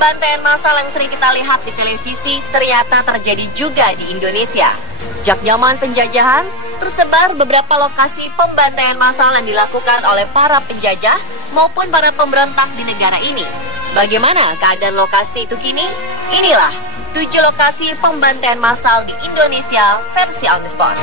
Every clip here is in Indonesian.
Pembantaian massal yang sering kita lihat di televisi ternyata terjadi juga di Indonesia. Sejak zaman penjajahan, tersebar beberapa lokasi pembantaian massal yang dilakukan oleh para penjajah maupun para pemberontak di negara ini. Bagaimana keadaan lokasi itu kini? Inilah 7 lokasi pembantaian massal di Indonesia versi on the spot.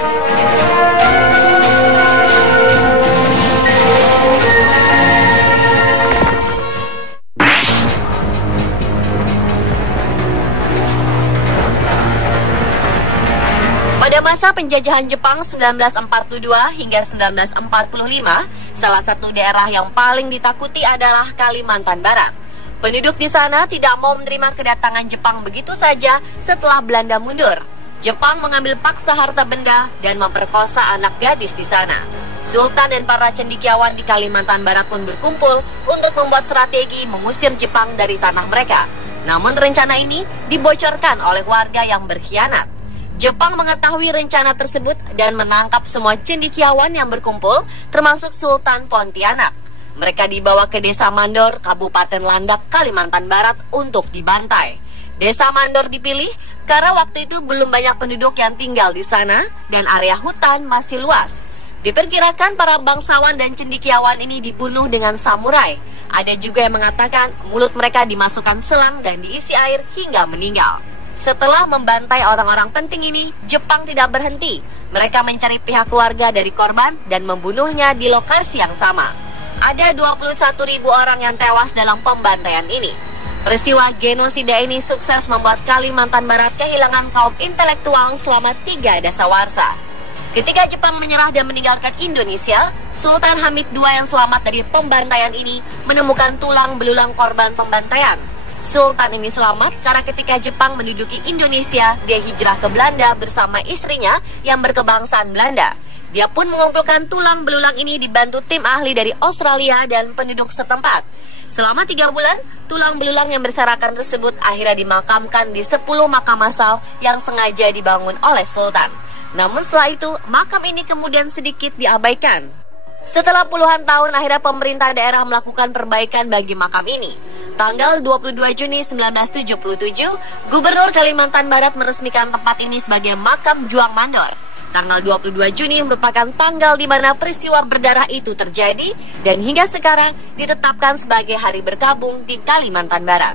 Pada masa penjajahan Jepang 1942 hingga 1945, salah satu daerah yang paling ditakuti adalah Kalimantan Barat. Penduduk di sana tidak mau menerima kedatangan Jepang begitu saja setelah Belanda mundur. Jepang mengambil paksa harta benda dan memperkosa anak gadis di sana. Sultan dan para cendekiawan di Kalimantan Barat pun berkumpul untuk membuat strategi mengusir Jepang dari tanah mereka. Namun rencana ini dibocorkan oleh warga yang berkhianat. Jepang mengetahui rencana tersebut dan menangkap semua cendekiawan yang berkumpul, termasuk Sultan Pontianak. Mereka dibawa ke Desa Mandor, Kabupaten Landak, Kalimantan Barat untuk dibantai. Desa Mandor dipilih karena waktu itu belum banyak penduduk yang tinggal di sana dan area hutan masih luas. Diperkirakan para bangsawan dan cendekiawan ini dibunuh dengan samurai. Ada juga yang mengatakan mulut mereka dimasukkan selang dan diisi air hingga meninggal. Setelah membantai orang-orang penting ini, Jepang tidak berhenti. Mereka mencari pihak keluarga dari korban dan membunuhnya di lokasi yang sama. Ada 21.000 orang yang tewas dalam pembantaian ini. Peristiwa genosida ini sukses membuat Kalimantan Barat kehilangan kaum intelektual selama 3 dasawarsa. Ketika Jepang menyerah dan meninggalkan Indonesia, Sultan Hamid II yang selamat dari pembantaian ini menemukan tulang belulang korban pembantaian. Sultan ini selamat karena ketika Jepang menduduki Indonesia, dia hijrah ke Belanda bersama istrinya yang berkebangsaan Belanda. Dia pun mengumpulkan tulang belulang ini dibantu tim ahli dari Australia dan penduduk setempat. Selama 3 bulan, tulang belulang yang berserakan tersebut akhirnya dimakamkan di 10 makam massal yang sengaja dibangun oleh Sultan. Namun setelah itu, makam ini kemudian sedikit diabaikan. Setelah puluhan tahun, akhirnya pemerintah daerah melakukan perbaikan bagi makam ini. Tanggal 22 Juni 1977, Gubernur Kalimantan Barat meresmikan tempat ini sebagai makam Juang Mandor. Tanggal 22 Juni merupakan tanggal di mana peristiwa berdarah itu terjadi dan hingga sekarang ditetapkan sebagai hari berkabung di Kalimantan Barat.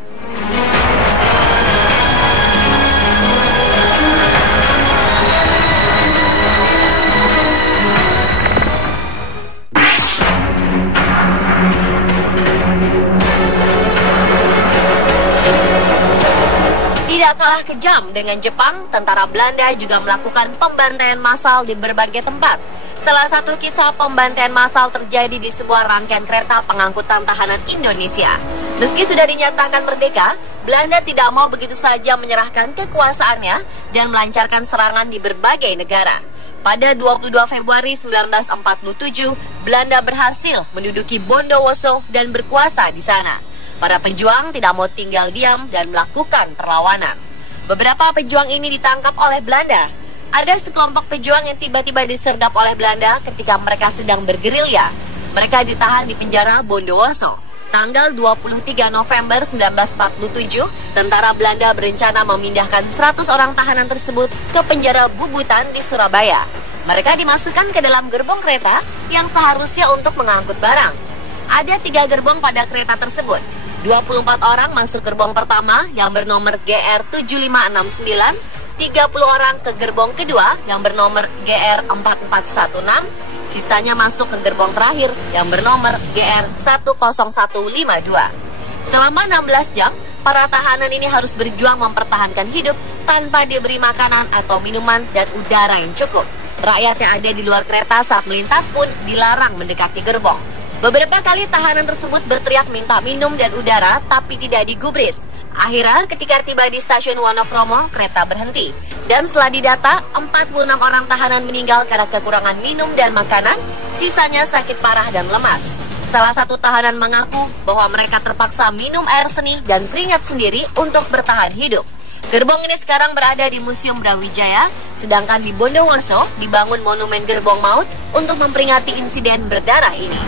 Tidak kalah kejam dengan Jepang, tentara Belanda juga melakukan pembantaian massal di berbagai tempat. Salah satu kisah pembantaian massal terjadi di sebuah rangkaian kereta pengangkutan tahanan Indonesia. Meski sudah dinyatakan merdeka, Belanda tidak mau begitu saja menyerahkan kekuasaannya dan melancarkan serangan di berbagai negara. Pada 22 Februari 1947, Belanda berhasil menduduki Bondowoso dan berkuasa di sana. Para pejuang tidak mau tinggal diam dan melakukan perlawanan. Beberapa pejuang ini ditangkap oleh Belanda. Ada sekelompok pejuang yang tiba-tiba disergap oleh Belanda ketika mereka sedang bergerilya. Mereka ditahan di penjara Bondowoso. Tanggal 23 November 1947, tentara Belanda berencana memindahkan 100 orang tahanan tersebut ke penjara Bubutan di Surabaya. Mereka dimasukkan ke dalam gerbong kereta yang seharusnya untuk mengangkut barang. Ada 3 gerbong pada kereta tersebut. 24 orang masuk gerbong pertama yang bernomor GR7569, 30 orang ke gerbong kedua yang bernomor GR4416, sisanya masuk ke gerbong terakhir yang bernomor GR10152. Selama 16 jam, para tahanan ini harus berjuang mempertahankan hidup tanpa diberi makanan atau minuman dan udara yang cukup. Rakyat yang ada di luar kereta saat melintas pun dilarang mendekati gerbong. Beberapa kali tahanan tersebut berteriak minta minum dan udara, tapi tidak digubris. Akhirnya, ketika tiba di stasiun Wonokromo, kereta berhenti. Dan setelah didata, 46 orang tahanan meninggal karena kekurangan minum dan makanan, sisanya sakit parah dan lemas. Salah satu tahanan mengaku bahwa mereka terpaksa minum air seni dan keringat sendiri untuk bertahan hidup. Gerbong ini sekarang berada di Museum Brawijaya, sedangkan di Bondowoso dibangun monumen gerbong maut untuk memperingati insiden berdarah ini.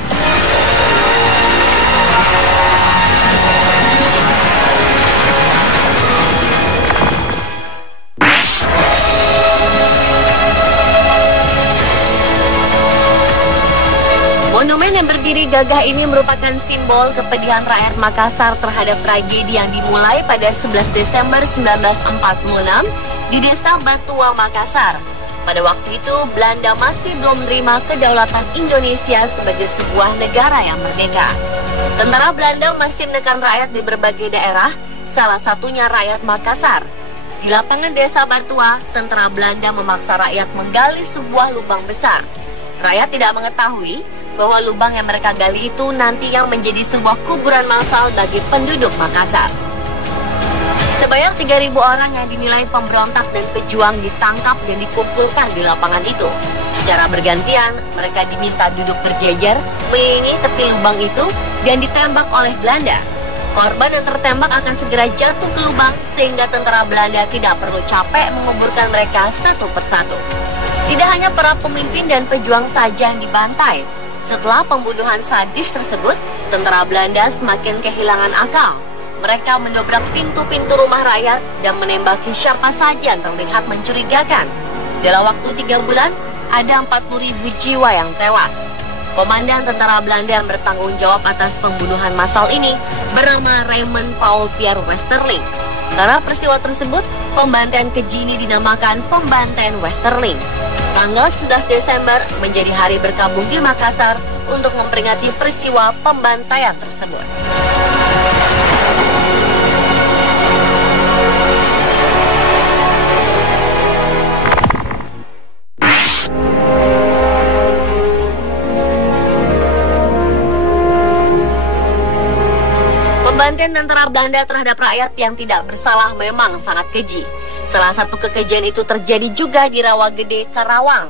Monumen yang berdiri gagah ini merupakan simbol kepedihan rakyat Makassar terhadap tragedi yang dimulai pada 11 Desember 1946 di Desa Batua, Makassar. Pada waktu itu, Belanda masih belum menerima kedaulatan Indonesia sebagai sebuah negara yang merdeka. Tentara Belanda masih menekan rakyat di berbagai daerah, salah satunya rakyat Makassar. Di lapangan Desa Batua, tentara Belanda memaksa rakyat menggali sebuah lubang besar. Rakyat tidak mengetahui bahwa lubang yang mereka gali itu nantinya menjadi sebuah kuburan massal bagi penduduk Makassar. Sebanyak 3.000 orang yang dinilai pemberontak dan pejuang ditangkap dan dikumpulkan di lapangan itu. Secara bergantian, mereka diminta duduk berjejer, mengelilingi tepi lubang itu, dan ditembak oleh Belanda. Korban yang tertembak akan segera jatuh ke lubang, sehingga tentara Belanda tidak perlu capek menguburkan mereka satu persatu. Tidak hanya para pemimpin dan pejuang saja yang dibantai. Setelah pembunuhan sadis tersebut, tentara Belanda semakin kehilangan akal. Mereka mendobrak pintu-pintu rumah rakyat dan menembaki siapa saja yang terlihat mencurigakan. Dalam waktu 3 bulan, ada 40.000 jiwa yang tewas. Komandan tentara Belanda yang bertanggung jawab atas pembunuhan massal ini bernama Raymond Paul Pierre Westerling. Karena peristiwa tersebut, pembantaian keji ini dinamakan pembantaian Westerling. Tanggal 11 Desember menjadi hari berkabung di Makassar untuk memperingati peristiwa pembantaian tersebut. Pembantaian tentara Belanda terhadap rakyat yang tidak bersalah memang sangat keji. Salah satu kekejian itu terjadi juga di Rawagede, Karawang.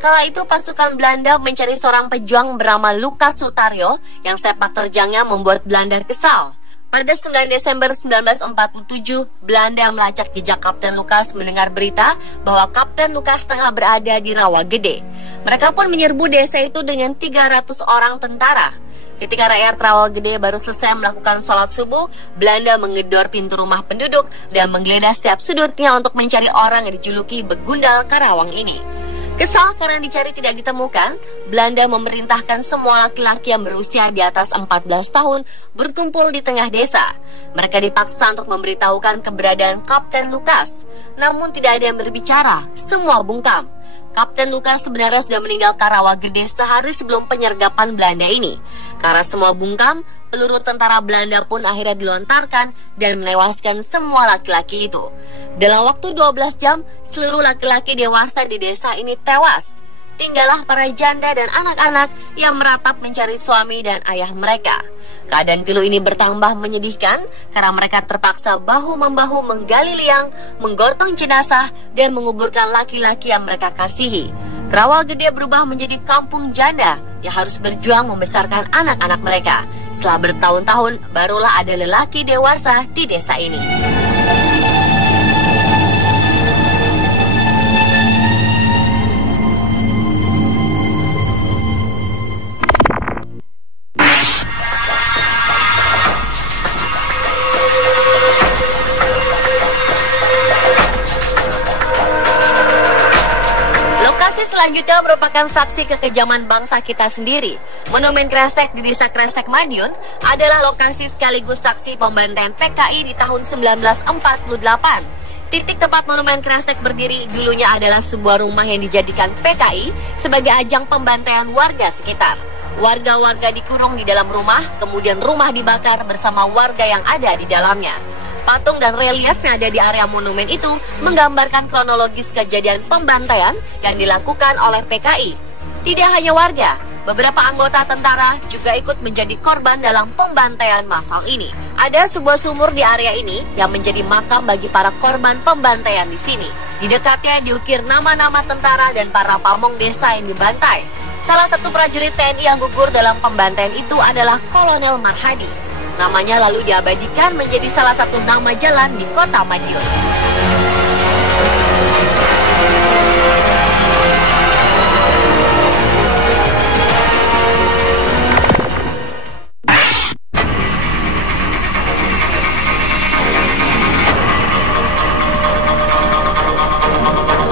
Kala itu pasukan Belanda mencari seorang pejuang bernama Lukas Sutaryo yang sepak terjangnya membuat Belanda kesal. Pada 9 Desember 1947, Belanda melacak jejak Kapten Lukas mendengar berita bahwa Kapten Lukas tengah berada di Rawagede. Mereka pun menyerbu desa itu dengan 300 orang tentara. Ketika rakyat Rawagede baru selesai melakukan sholat subuh, Belanda menggedor pintu rumah penduduk dan menggeledah setiap sudutnya untuk mencari orang yang dijuluki Begundal Karawang ini. Kesal karena dicari tidak ditemukan, Belanda memerintahkan semua laki-laki yang berusia di atas 14 tahun berkumpul di tengah desa. Mereka dipaksa untuk memberitahukan keberadaan Kapten Lukas. Namun tidak ada yang berbicara, semua bungkam. Kapten Lukas sebenarnya sudah meninggal Rawagede sehari sebelum penyergapan Belanda ini. Karena semua bungkam, peluru tentara Belanda pun akhirnya dilontarkan dan menewaskan semua laki-laki itu. Dalam waktu 12 jam, seluruh laki-laki dewasa di desa ini tewas. Tinggallah para janda dan anak-anak yang meratap mencari suami dan ayah mereka. Keadaan pilu ini bertambah menyedihkan karena mereka terpaksa bahu-membahu menggali liang, menggotong jenazah, dan menguburkan laki-laki yang mereka kasihi. Rawagede berubah menjadi kampung janda yang harus berjuang membesarkan anak-anak mereka. Setelah bertahun-tahun, barulah ada lelaki dewasa di desa ini. Selanjutnya merupakan saksi kekejaman bangsa kita sendiri. Monumen Kresek di Desa Kresek, Madiun adalah lokasi sekaligus saksi pembantaian PKI di tahun 1948. Titik tempat Monumen Kresek berdiri dulunya adalah sebuah rumah yang dijadikan PKI sebagai ajang pembantaian warga sekitar. Warga-warga dikurung di dalam rumah, kemudian rumah dibakar bersama warga yang ada di dalamnya. Patung dan relief yang ada di area monumen itu menggambarkan kronologis kejadian pembantaian yang dilakukan oleh PKI. Tidak hanya warga, beberapa anggota tentara juga ikut menjadi korban dalam pembantaian massal ini. Ada sebuah sumur di area ini yang menjadi makam bagi para korban pembantaian di sini. Di dekatnya diukir nama-nama tentara dan para pamong desa yang dibantai. Salah satu prajurit TNI yang gugur dalam pembantaian itu adalah Kolonel Marhadi. Namanya lalu diabadikan menjadi salah satu nama jalan di kota Madiun.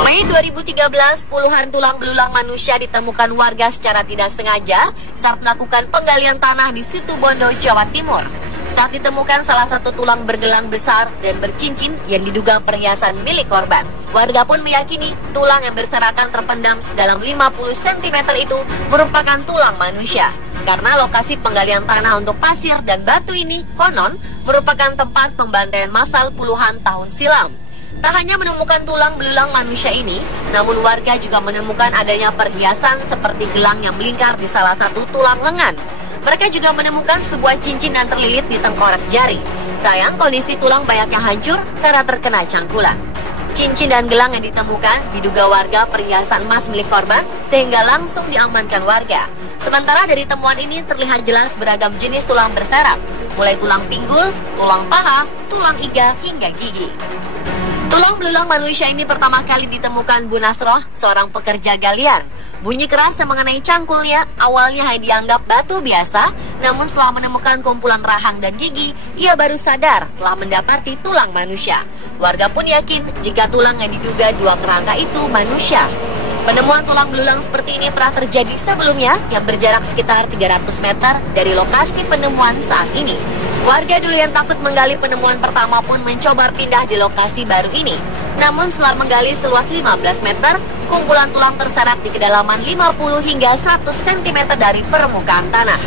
Mei 2013 2013, puluhan tulang belulang manusia ditemukan warga secara tidak sengaja saat melakukan penggalian tanah di Situbondo, Jawa Timur. Saat ditemukan salah satu tulang bergelang besar dan bercincin yang diduga perhiasan milik korban. Warga pun meyakini tulang yang berserakan terpendam sedalam 50 cm itu merupakan tulang manusia. Karena lokasi penggalian tanah untuk pasir dan batu ini konon merupakan tempat pembantaian massal puluhan tahun silam. Tak hanya menemukan tulang belulang manusia ini, namun warga juga menemukan adanya perhiasan seperti gelang yang melingkar di salah satu tulang lengan. Mereka juga menemukan sebuah cincin yang terlilit di tengkorak jari. Sayang, kondisi tulang banyak yang hancur karena terkena cangkulan. Cincin dan gelang yang ditemukan diduga warga perhiasan emas milik korban sehingga langsung diamankan warga. Sementara dari temuan ini terlihat jelas beragam jenis tulang berserap, mulai tulang pinggul, tulang paha, tulang iga, hingga gigi. Tulang belulang manusia ini pertama kali ditemukan Bu Nasroh, seorang pekerja galian. Bunyi keras yang mengenai cangkulnya awalnya hanya dianggap batu biasa, namun setelah menemukan kumpulan rahang dan gigi, ia baru sadar telah mendapati tulang manusia. Warga pun yakin jika tulang yang diduga dua kerangka itu manusia. Penemuan tulang belulang seperti ini pernah terjadi sebelumnya yang berjarak sekitar 300 meter dari lokasi penemuan saat ini. Warga dulu yang takut menggali penemuan pertama pun mencoba pindah di lokasi baru ini. Namun setelah menggali seluas 15 meter, kumpulan tulang terserap di kedalaman 50 hingga 100 cm dari permukaan tanah.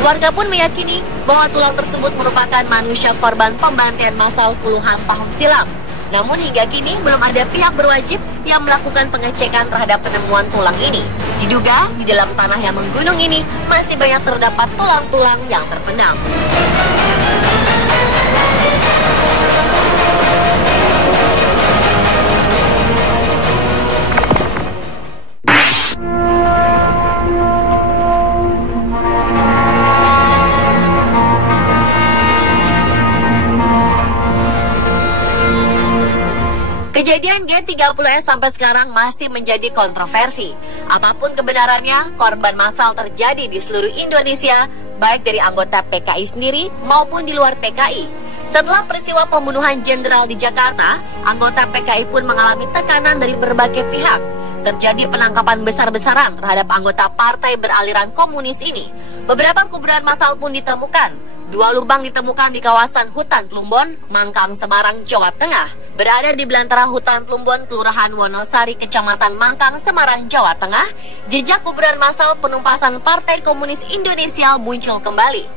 Warga pun meyakini bahwa tulang tersebut merupakan manusia korban pembantaian massal puluhan tahun silam. Namun hingga kini belum ada pihak berwajib yang melakukan pengecekan terhadap penemuan tulang ini. Diduga di dalam tanah yang menggunung ini masih banyak terdapat tulang-tulang yang terpendam. Kejadian G30S sampai sekarang masih menjadi kontroversi. Apapun kebenarannya, korban massal terjadi di seluruh Indonesia, baik dari anggota PKI sendiri maupun di luar PKI. Setelah peristiwa pembunuhan jenderal di Jakarta, anggota PKI pun mengalami tekanan dari berbagai pihak. Terjadi penangkapan besar-besaran terhadap anggota partai beraliran komunis ini. Beberapa kuburan massal pun ditemukan. 2 lubang ditemukan di kawasan Hutan Plumbon, Mangkang, Semarang, Jawa Tengah. Berada di belantara Hutan Plumbon, Kelurahan Wonosari, Kecamatan Mangkang, Semarang, Jawa Tengah, jejak kuburan massal penumpasan Partai Komunis Indonesia muncul kembali.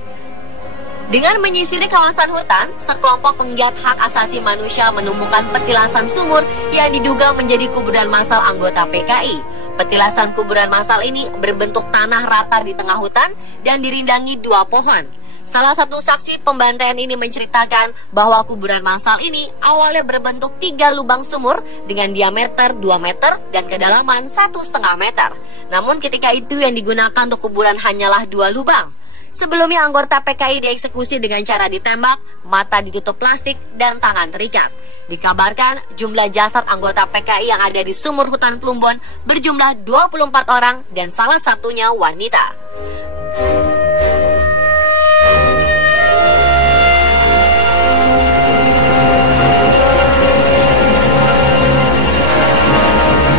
Dengan menyisiri kawasan hutan, sekelompok penggiat hak asasi manusia menemukan petilasan sumur yang diduga menjadi kuburan massal anggota PKI. Petilasan kuburan massal ini berbentuk tanah rata di tengah hutan dan dirindangi 2 pohon. Salah satu saksi pembantaian ini menceritakan bahwa kuburan massal ini awalnya berbentuk 3 lubang sumur dengan diameter 2 meter dan kedalaman 1,5 meter. Namun ketika itu yang digunakan untuk kuburan hanyalah 2 lubang. Sebelumnya anggota PKI dieksekusi dengan cara ditembak, mata ditutup plastik, dan tangan terikat. Dikabarkan jumlah jasad anggota PKI yang ada di sumur Hutan Plumbon berjumlah 24 orang dan salah satunya wanita.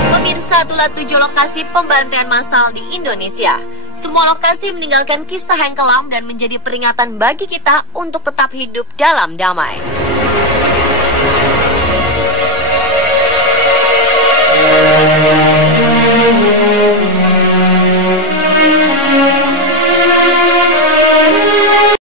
Pemirsa, itulah 7 lokasi pembantaian massal di Indonesia. Semua lokasi meninggalkan kisah yang kelam dan menjadi peringatan bagi kita untuk tetap hidup dalam damai.